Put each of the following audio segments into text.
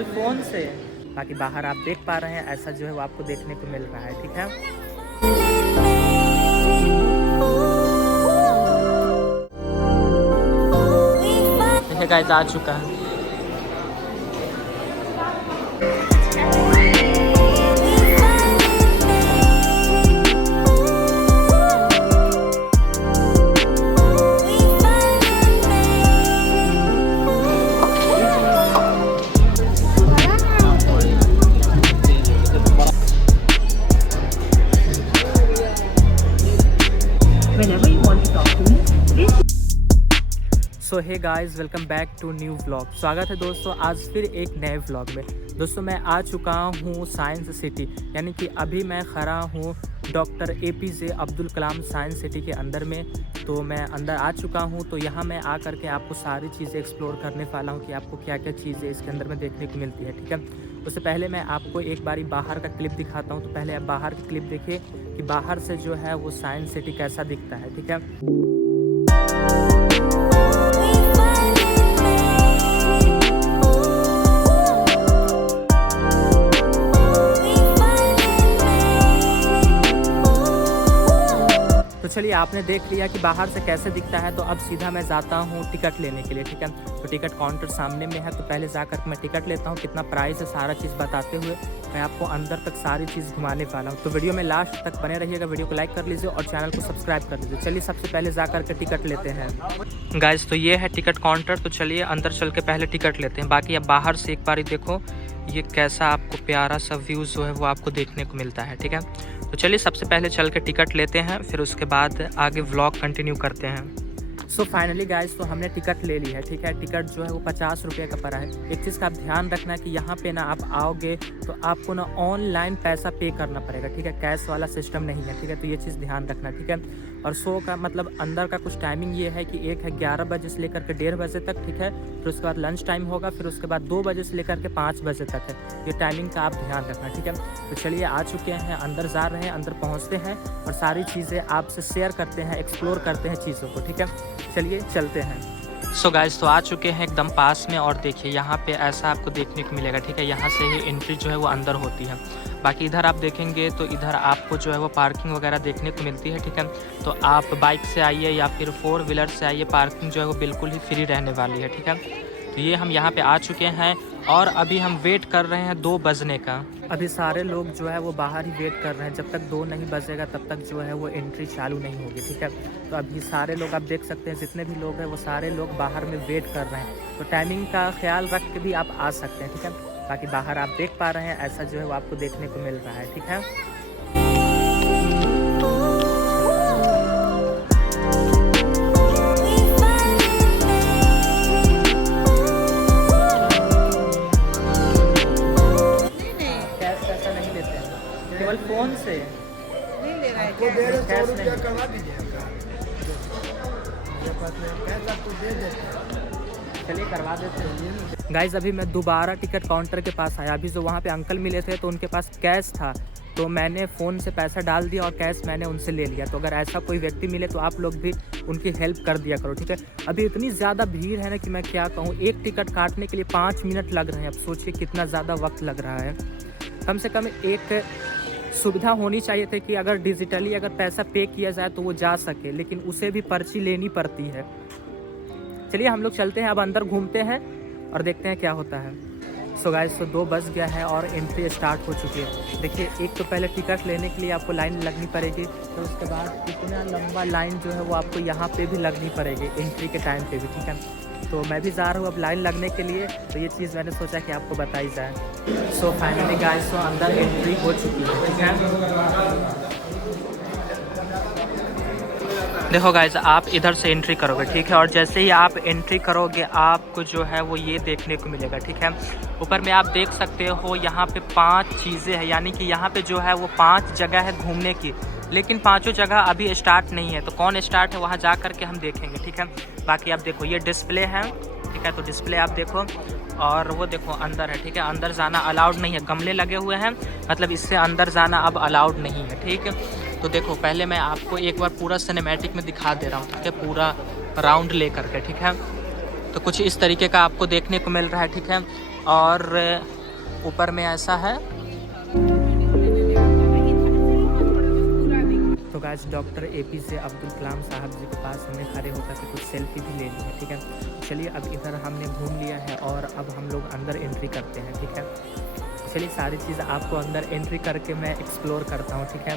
केवल फ़ोन से। बाकी बाहर आप देख पा रहे हैं ऐसा जो है वो आपको देखने को मिल रहा है, ठीक है। देखिए गाइस आ चुका है। So hey guys, welcome back to new vlog. स्वागत है दोस्तों आज फिर एक नए व्लॉग में। दोस्तों मैं आ चुका हूँ साइंस सिटी, यानी कि अभी मैं खड़ा हूँ doctor APJ Abdul Kalam science city के अंदर में। तो मैं अंदर आ चुका हूँ, तो यहाँ मैं आ करके आपको सारी चीज़ें एक्सप्लोर करने वाला हूँ कि आपको क्या क्या चीज़ें इसके अंदर में देखने को मिलती है, ठीक है। उससे पहले मैं आपको एक बारी बाहर का क्लिप दिखाता हूँ। तो पहले आप बाहर की क्लिप देखिए कि बाहर से जो है वो साइंस सिटी कैसा दिखता है, ठीक है। तो चलिए आपने देख लिया कि बाहर से कैसे दिखता है, तो अब सीधा मैं जाता हूँ टिकट लेने के लिए, ठीक है। तो टिकट काउंटर सामने में है, तो पहले जाकर मैं टिकट लेता हूँ, कितना प्राइस है सारा चीज़ बताते हुए मैं आपको अंदर तक सारी चीज़ घुमाने वाला हूँ। तो वीडियो में लास्ट तक बने रहिएगा, वीडियो को लाइक कर लीजिए और चैनल को सब्सक्राइब कर लीजिए। चलिए सबसे पहले जा कर के टिकट लेते हैं गाइस। तो ये है टिकट काउंटर, तो चलिए अंदर चल के पहले टिकट लेते हैं। बाकी अब बाहर से एक बार देखो ये कैसा आपको प्यारा सा व्यूज़ जो है वो आपको देखने को मिलता है, ठीक है। तो चलिए सबसे पहले चल के टिकट लेते हैं, फिर उसके बाद आगे व्लॉग कंटिन्यू करते हैं। सो फाइनली गाइस, तो हमने टिकट ले ली है, ठीक है। टिकट जो है वो 50 रुपये का पड़ा है। एक चीज़ का आप ध्यान रखना है कि यहाँ पे ना आप आओगे तो आपको ना ऑनलाइन पैसा पे करना पड़ेगा, ठीक है। कैश वाला सिस्टम नहीं है, ठीक है। तो ये चीज़ ध्यान रखना, ठीक है। और शो का मतलब अंदर का कुछ टाइमिंग ये है कि एक है 11 बजे से लेकर के 1:30 बजे तक, ठीक है। फिर उसके बाद लंच टाइम होगा, फिर उसके बाद 2 बजे से लेकर के 5 बजे तक है। ये टाइमिंग का आप ध्यान रखना, ठीक है। तो चलिए आ चुके हैं, अंदर जा रहे हैं, अंदर पहुँचते हैं और सारी चीज़ें आपसे शेयर करते हैं, एक्सप्लोर करते हैं चीज़ों को, ठीक है। चलिए चलते हैं। सो गाइस, तो आ चुके हैं एकदम पास में और देखिए यहाँ पे ऐसा आपको देखने को मिलेगा, ठीक है। यहाँ से ही एंट्री जो है वो अंदर होती है। बाकी इधर आप देखेंगे तो इधर आपको जो है वो पार्किंग वगैरह देखने को मिलती है, ठीक है। तो आप बाइक से आइए या फिर 4 व्हीलर से आइए, पार्किंग जो है वो बिल्कुल ही फ्री रहने वाली है, ठीक है। तो ये हम यहाँ पे आ चुके हैं और अभी हम वेट कर रहे हैं 2 बजने का। अभी सारे लोग जो है वो बाहर ही वेट कर रहे हैं, जब तक 2 नहीं बजेगा तब तक जो है वो एंट्री चालू नहीं होगी, ठीक है। तो अभी सारे लोग आप देख सकते हैं, जितने भी लोग हैं वो सारे लोग बाहर में वेट कर रहे हैं। तो टाइमिंग का ख्याल रख के भी आप आ सकते हैं, ठीक है। बाकी बाहर आप देख पा रहे हैं ऐसा जो है वो आपको देखने को मिल रहा है, ठीक है। केवल फ़ोन से नहीं ले रहा है आपको दे रहे कैश 100 रुपया नहीं। करवा दीजिए मेरे पास में कैश आपको दे देते हैं। चलिए करवा देते हैं गाइज। अभी मैं दोबारा टिकट काउंटर के पास आया। अभी जो वहाँ पे अंकल मिले थे तो उनके पास कैश था, तो मैंने फ़ोन से पैसा डाल दिया और कैश मैंने उनसे ले लिया। तो अगर ऐसा कोई व्यक्ति मिले तो आप लोग भी उनकी हेल्प कर दिया करो, ठीक है। अभी इतनी ज़्यादा भीड़ है ना कि मैं क्या कहूँ, एक टिकट काटने के लिए 5 मिनट लग रहे हैं। अब सोचिए कितना ज़्यादा वक्त लग रहा है। कम से कम एक सुविधा होनी चाहिए थी कि अगर डिजिटली अगर पैसा पे किया जाए तो वो जा सके, लेकिन उसे भी पर्ची लेनी पड़ती है। चलिए हम लोग चलते हैं, अब अंदर घूमते हैं और देखते हैं क्या होता है। सो गाइस, तो 2 बज गया है और एंट्री स्टार्ट हो चुकी है। देखिए एक तो पहले टिकट लेने के लिए आपको लाइन लगनी पड़ेगी, तो उसके बाद इतना लंबा लाइन जो है वो आपको यहाँ पे भी लगनी पड़ेगी एंट्री के टाइम पे भी, ठीक है। तो मैं भी जा रहा हूँ अब लाइन लगने के लिए, तो ये चीज़ मैंने सोचा कि आपको बताई जाए। सो फाइनली गाइस, तो अंदर एंट्री हो चुकी है, ठीक है। देखो गाइज, आप इधर से एंट्री करोगे, ठीक है। और जैसे ही आप एंट्री करोगे आपको जो है वो ये देखने को मिलेगा, ठीक है। ऊपर में आप देख सकते हो यहाँ पे 5 चीज़ें हैं, यानी कि यहाँ पे जो है वो 5 जगह है घूमने की, लेकिन 5 जगह अभी स्टार्ट नहीं है। तो कौन स्टार्ट है वहाँ जा कर के हम देखेंगे, ठीक है। बाकी आप देखो ये डिस्प्ले है, ठीक है। तो डिस्प्ले आप देखो और वो देखो अंदर है, ठीक है। अंदर जाना अलाउड नहीं है, गमले लगे हुए हैं, मतलब इससे अंदर जाना अब अलाउड नहीं है, ठीक है। तो देखो पहले मैं आपको एक बार पूरा सिनेमैटिक में दिखा दे रहा हूँ, ठीक है, पूरा राउंड ले करके, ठीक है। तो कुछ इस तरीके का आपको देखने को मिल रहा है, ठीक है। और ऊपर में ऐसा है। तो guys doctor APJ Abdul Kalam साहब जी के पास हमने खड़े होकर के कुछ सेल्फी भी ले ली है, ठीक है। चलिए अब इधर हमने घूम लिया है और अब हम लोग अंदर एंट्री करते हैं, ठीक है। चलिए सारी चीज़ आपको अंदर एंट्री करके मैं एक्सप्लोर करता हूँ, ठीक है।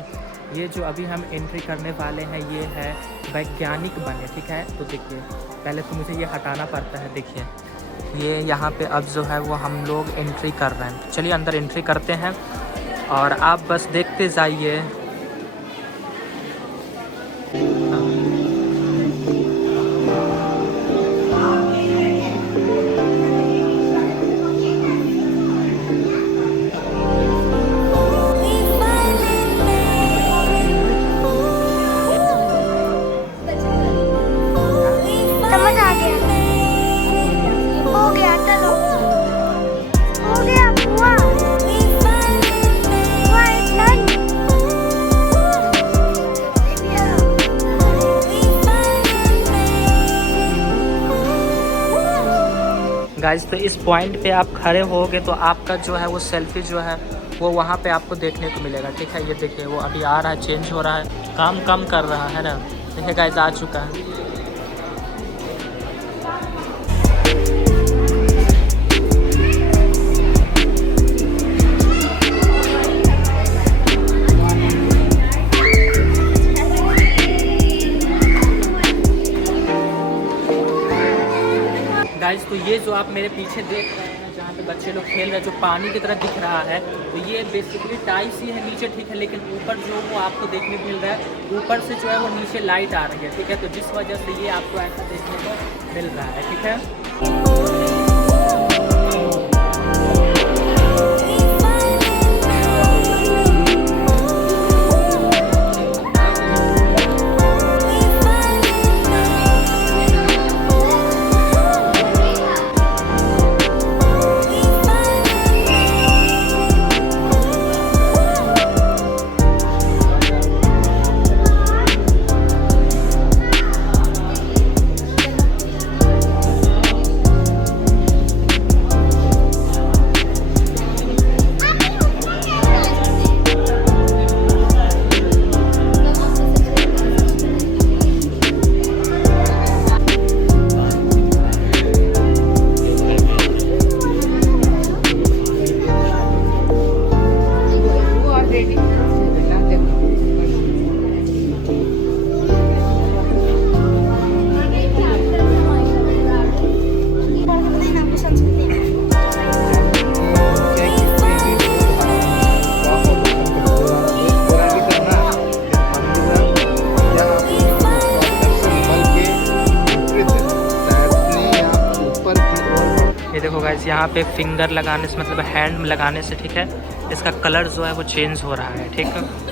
ये जो अभी हम एंट्री करने वाले हैं ये है वैज्ञानिक बने, ठीक है। तो देखिए पहले तो मुझे ये हटाना पड़ता है, देखिए ये यहाँ पे अब जो है वो हम लोग एंट्री कर रहे हैं। चलिए अंदर एंट्री करते हैं और आप बस देखते जाइए। समझ आ गया, हो गया, चलो हो गया, हुआ डन। गाइस तो इस पॉइंट पे आप खड़े होगे तो आपका जो है वो सेल्फी जो है वो वहाँ पे आपको देखने को मिलेगा, ठीक है। ये देखिए वो अभी आ रहा है, चेंज हो रहा है, काम कम कर रहा है ना। देखिए गाइस आ चुका है। गाइस तो ये जो आप मेरे पीछे देख रहे हैं जहाँ पे बच्चे लोग खेल रहे हैं, जो पानी की तरह दिख रहा है, तो ये बेसिकली टाइल्स ही है नीचे, ठीक है। लेकिन ऊपर जो वो आपको देखने को मिल रहा है, ऊपर से जो है वो नीचे लाइट आ रही है, ठीक है। तो जिस वजह से ये आपको ऐसा देखने को मिल रहा है, ठीक है। देखो गाइस यहाँ पे फिंगर लगाने से मतलब हैंड लगाने से, ठीक है, इसका कलर जो है वो चेंज हो रहा है, ठीक है।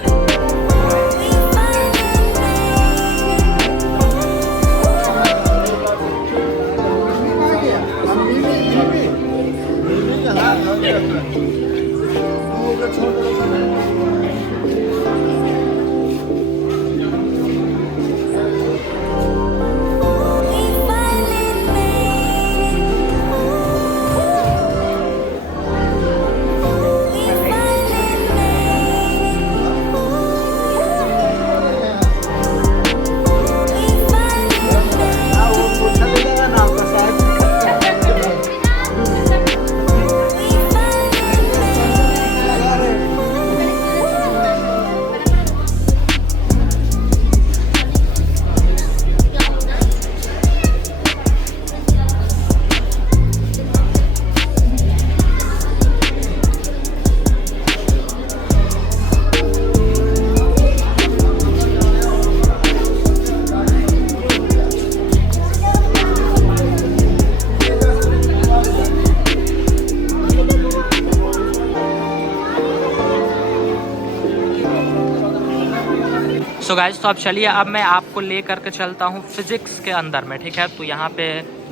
सो गाइस तो अब चलिए अब मैं आपको ले करके चलता हूँ फिज़िक्स के अंदर में, ठीक है। तो यहाँ पे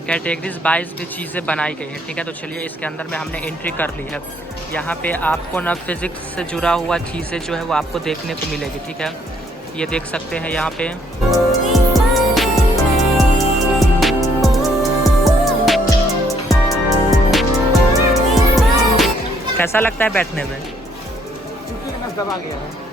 कैटेगरीज वाइज भी चीज़ें बनाई गई है, ठीक है। तो चलिए इसके अंदर में हमने एंट्री कर ली है। यहाँ पे आपको ना फिज़िक्स से जुड़ा हुआ चीज़ें जो है वो आपको देखने को मिलेगी, ठीक है। ये देख सकते हैं यहाँ पे। कैसा लगता है बैठने में? दबा गया है।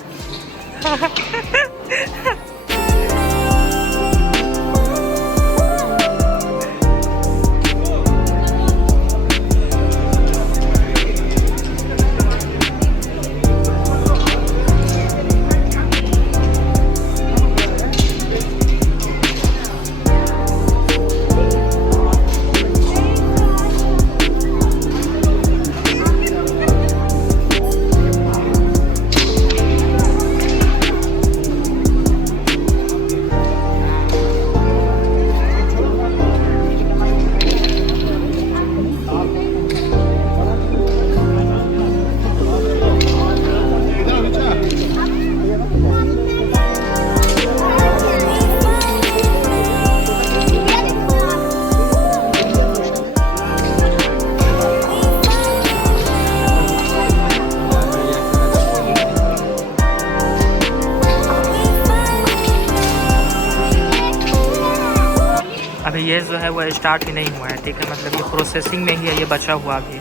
अभी ये जो है वो स्टार्ट ही नहीं हुआ है, ठीक है, मतलब ये प्रोसेसिंग में ही है, ये बचा हुआ अभी।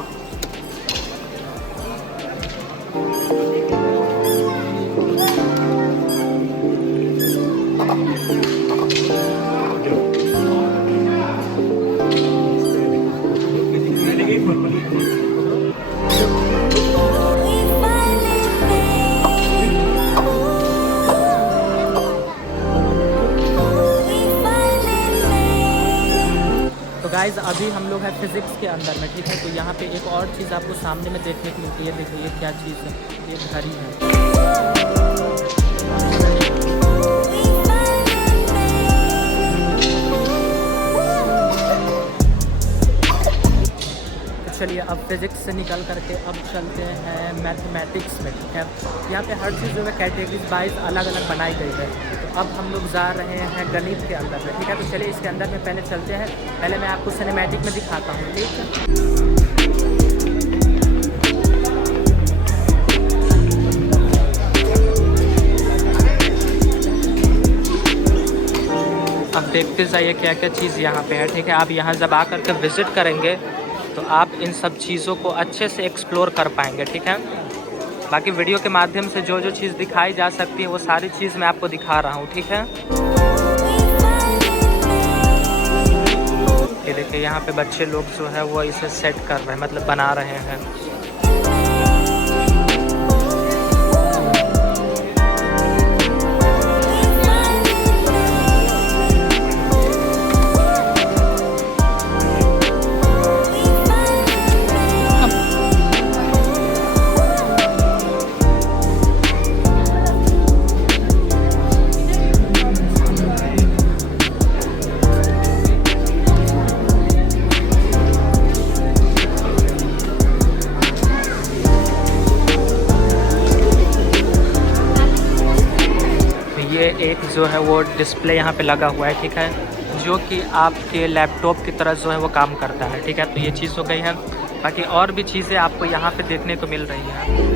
तो गाइज़ अभी हम लोग हैं फिज़िक्स के अंदर में, ठीक है। तो यहाँ पे एक और चीज़ आपको सामने में देखने को मिलती है, देखिए ये क्या चीज़ है, ये घड़ी है। तो चलिए अब फिज़िक्स से निकल करके अब चलते हैं मैथमेटिक्स में, ठीक है। यहाँ पे हर चीज़ जो है कैटेगरीज वाइज अलग अलग बनाई गई है। तो अब हम लोग जा रहे हैं गणित के अंदर में, ठीक है। तो चलिए इसके अंदर में पहले चलते हैं, पहले मैं आपको सिनेमैटिक में दिखाता हूँ, ठीक है। अब देखते जाइए क्या क्या चीज़ यहाँ पे है, ठीक है। आप यहाँ जब आकर के विज़िट करेंगे तो आप इन सब चीज़ों को अच्छे से एक्सप्लोर कर पाएंगे, ठीक है। बाकी वीडियो के माध्यम से जो जो चीज़ दिखाई जा सकती है वो सारी चीज़ मैं आपको दिखा रहा हूँ, ठीक है। ये देखिए यहाँ पे बच्चे लोग जो है वो इसे सेट कर रहे हैं, मतलब बना रहे हैं। ये एक जो है वो डिस्प्ले यहाँ पे लगा हुआ है, ठीक है, जो कि आपके लैपटॉप की तरह जो है वो काम करता है, ठीक है। तो ये चीज़ हो गई है। बाकी और भी चीज़ें आपको यहाँ पे देखने को मिल रही हैं।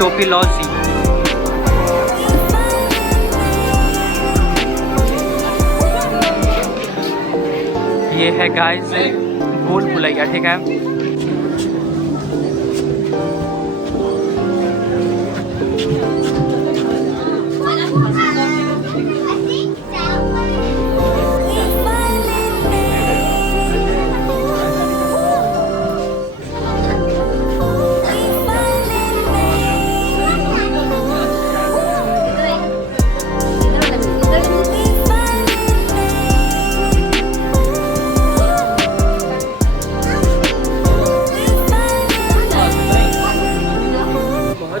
टोपोलॉजी, ये है गाइस भूल भुलैया, ठीक है।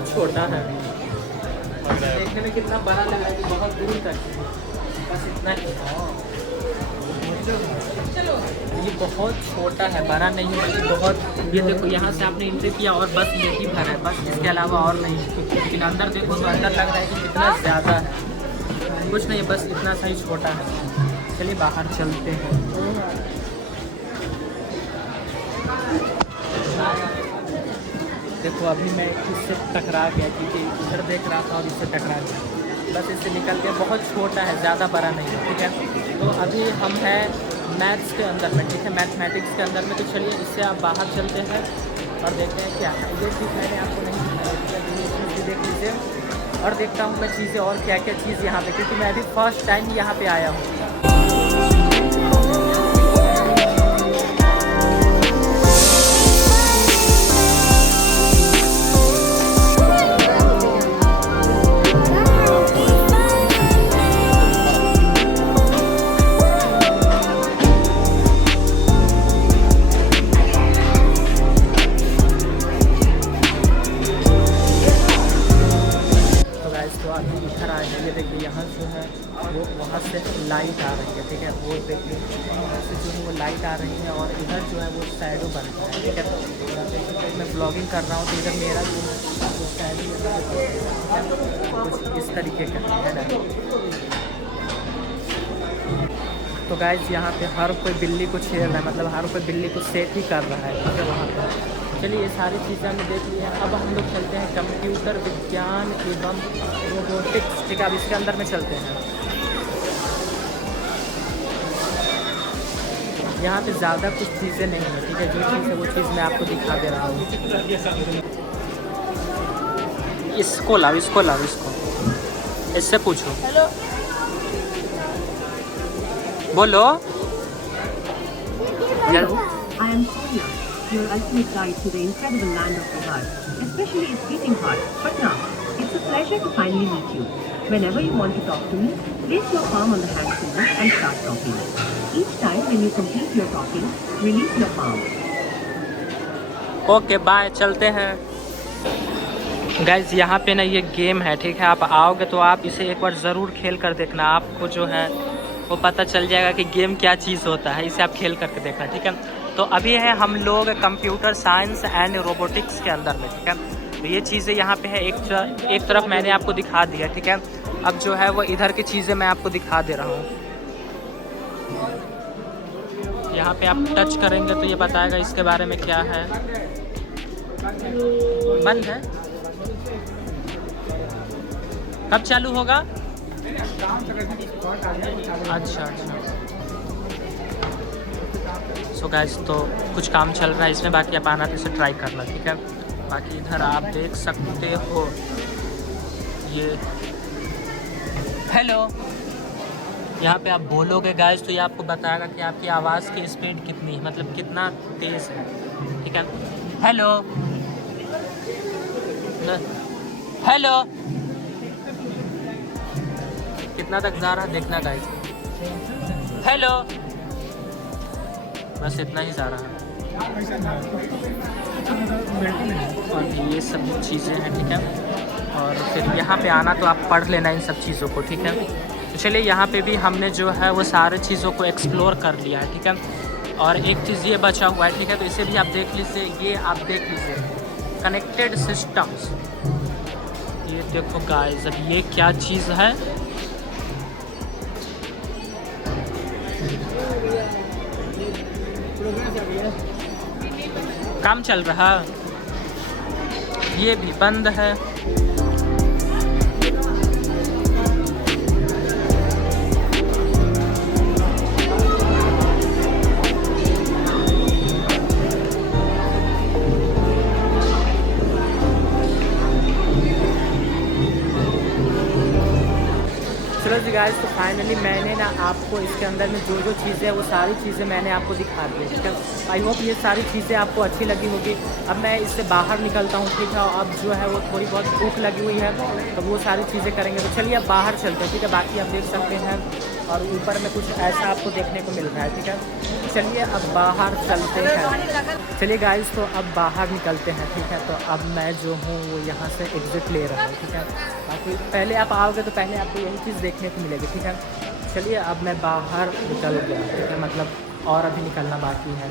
छोटा है, देखने में कितना बड़ा लग रहा है कि बहुत दूर तक है। बस इतना ही। ये बहुत छोटा है, बड़ा नहीं है बल्कि बहुत। ये देखो यहाँ से आपने एंट्री किया और बस यही भर है, बस इसके अलावा और नहीं। लेकिन अंदर देखो तो अंदर लग रहा है कि कितना ज़्यादा है। कुछ नहीं, बस इतना सा ही छोटा है। चलिए बाहर चलते हैं। देखो अभी मैं इससे टकरा गया क्योंकि इधर देख रहा था और इससे टकरा गया, बस इससे निकल गया। बहुत छोटा है, ज़्यादा बड़ा नहीं है, ठीक है। तो अभी हम हैं मैथ्स के अंदर में, ठीक है, मैथमेटिक्स के अंदर में। तो चलिए इससे आप बाहर चलते हैं और देखते हैं क्या है। ये चीज़ मैंने आपको नहीं दिखाई, भी देख लीजिए। और देखता हूँ मैं चीज़ें और क्या क्या चीज़ यहाँ पे, क्योंकि मैं अभी फर्स्ट टाइम यहाँ पे आया हूँ। ये देखिए यहाँ जो है वो वहाँ से लाइट आ रही है, ठीक है। वो देखिए वहाँ से जो है वो लाइट आ रही है और इधर जो है वो शैडो बन रहा है, ठीक है। मैं ब्लॉगिंग कर रहा हूँ तो इधर मेरा जो है वो शैडो कुछ इस तरीके का है ना। तो गाइस यहाँ पे हर कोई बिल्ली को छेड़ रहा है, मतलब हर कोई बिल्ली को सेट ही कर रहा है, ठीक है वहाँ पर। चलिए ये सारी चीज़ें हमने देख ली हैं। अब हम लोग चलते हैं कंप्यूटर विज्ञान एवं रोबोटिक्स, ठीक है। अब इसके अंदर में चलते हैं। यहाँ पे ज़्यादा कुछ चीज़ें नहीं है, ठीक है। जो चीज़ है वो चीज़ मैं आपको दिखा दे रहा हूँ। इसको लाओ, इसको लाओ, इसको इससे पूछो। हेलो बोलो। I am Sonia, your ultimate guide to the incredible land of Bihar, especially its beating heart. But now, it's a pleasure to finally meet you. Whenever you want to talk to me, place your palm on the hand symbol and start talking. Each time when you complete your talking, release your palm. Okay bye, चलते हैं। Guys यहाँ पे ना ये game है, ठीक है। आप आओगे तो आप इसे एक बार ज़रूर खेल कर देखना, आपको जो है वो पता चल जाएगा कि गेम क्या चीज़ होता है। इसे आप खेल करके देखना, ठीक है। तो अभी है हम लोग कंप्यूटर साइंस एंड रोबोटिक्स के अंदर में, ठीक है। तो ये चीज़ें यहाँ पे है, एक तरफ मैंने आपको दिखा दिया, ठीक है। अब जो है वो इधर की चीज़ें मैं आपको दिखा दे रहा हूँ। यहाँ पे आप टच करेंगे तो ये बताएगा इसके बारे में क्या है। बंद है, कब चालू होगा? अच्छा अच्छा। सो गाइस तो कुछ काम चल रहा है इसमें, बाकी आप आना तो इसे ट्राई करना, ठीक है। बाकी इधर आप देख सकते हो ये हेलो, यहाँ पे आप बोलोगे गाइस तो ये आपको बताएगा कि आपकी आवाज़ की स्पीड कितनी है, मतलब कितना तेज़ है, ठीक है। हेलो हेलो, कितना तक जा रहा है देखना गाइस। हेलो, बस इतना ही जा रहा है। और ये सब चीज़ें हैं, ठीक है। और फिर यहाँ पे आना तो आप पढ़ लेना इन सब चीज़ों को, ठीक है। तो चलिए यहाँ पे भी हमने जो है वो सारे चीज़ों को एक्सप्लोर कर लिया है, ठीक है। और एक चीज़ ये बचा हुआ है, ठीक है। तो इसे भी आप देख लीजिए, ये आप देख लीजिए कनेक्टेड सिस्टम्स। ये देखो गाइस, अब ये क्या चीज़ है? काम चल रहा, ये भी बंद है। चलो जी गाइस, तो फाइनली मैंने ना आपको इसके अंदर में जो चीज़ें हैं वो सारी चीज़ें मैंने आपको दिखा दी, ठीक है। आई होप ये सारी चीज़ें आपको अच्छी लगी होगी। अब मैं इससे बाहर निकलता हूँ, ठीक है। अब जो है वो थोड़ी बहुत भूख लगी हुई है तो वो सारी चीज़ें करेंगे। तो चलिए अब बाहर चलते हैं, ठीक है। बाकी आप देख सकते हैं और ऊपर में कुछ ऐसा आपको देखने को मिल रहा है, ठीक है। चलिए अब बाहर चलते हैं। चलिए गाइस, तो अब बाहर निकलते हैं, ठीक है। तो अब मैं जो हूँ वो यहाँ से एग्ज़िट ले रहा हूँ, ठीक है। बाकी पहले आप आओगे तो पहले आपको यही चीज़ देखने को मिलेगी, ठीक है। चलिए अब मैं बाहर निकल गया, ठीक है, मतलब और अभी निकलना बाकी है।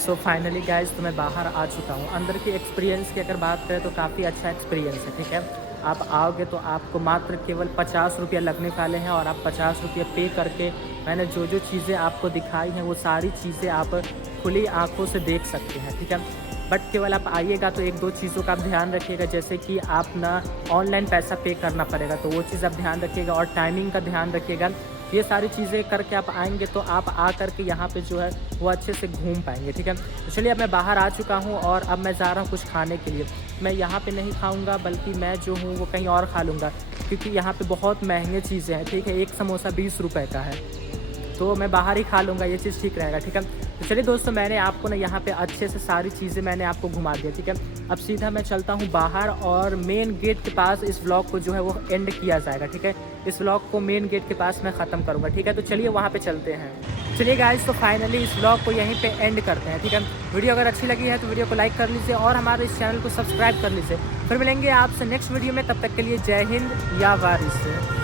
सो फाइनली गाइज तो मैं बाहर आ चुका हूँ। अंदर की एक्सपीरियंस की अगर बात करें तो काफ़ी अच्छा एक्सपीरियंस है, ठीक है। आप आओगे तो आपको मात्र केवल 50 रुपये लगने वाले हैं और आप 50 रुपये पे करके मैंने जो जो चीज़ें आपको दिखाई हैं वो सारी चीज़ें आप खुली आंखों से देख सकते हैं, ठीक है। बट केवल आप आइएगा तो एक दो चीज़ों का आप ध्यान रखिएगा, जैसे कि आप ना ऑनलाइन पैसा पे करना पड़ेगा, तो वो चीज़ आप ध्यान रखिएगा और टाइमिंग का ध्यान रखिएगा। ये सारी चीज़ें करके आप आएंगे तो आप आ कर के यहाँ पे जो है वो अच्छे से घूम पाएंगे, ठीक है। तो चलिए अब मैं बाहर आ चुका हूँ और अब मैं जा रहा हूँ कुछ खाने के लिए। मैं यहाँ पे नहीं खाऊँगा, बल्कि मैं जो हूँ वो कहीं और खा लूँगा, क्योंकि यहाँ पे बहुत महंगे चीज़ें हैं, ठीक है। एक समोसा 20 रुपये का है, तो मैं बाहर ही खा लूँगा, ये चीज़ ठीक रहेगा, ठीक है। तो चलिए दोस्तों, मैंने आपको ना यहाँ पे अच्छे से सारी चीज़ें मैंने आपको घुमा दिया, ठीक है। अब सीधा मैं चलता हूँ बाहर और मेन गेट के पास इस व्लॉग को जो है वो एंड किया जाएगा, ठीक है। इस व्लॉग को मेन गेट के पास मैं ख़त्म करूँगा, ठीक है। तो चलिए वहाँ पे चलते हैं। चलिए गाइस, तो फाइनली इस व्लॉग को यहीं पे एंड करते हैं, ठीक है। वीडियो अगर अच्छी लगी है तो वीडियो को लाइक कर लीजिए और हमारे इस चैनल को सब्सक्राइब कर लीजिए। फिर मिलेंगे आपसे नेक्स्ट वीडियो में, तब तक के लिए जय हिंद या वारिस।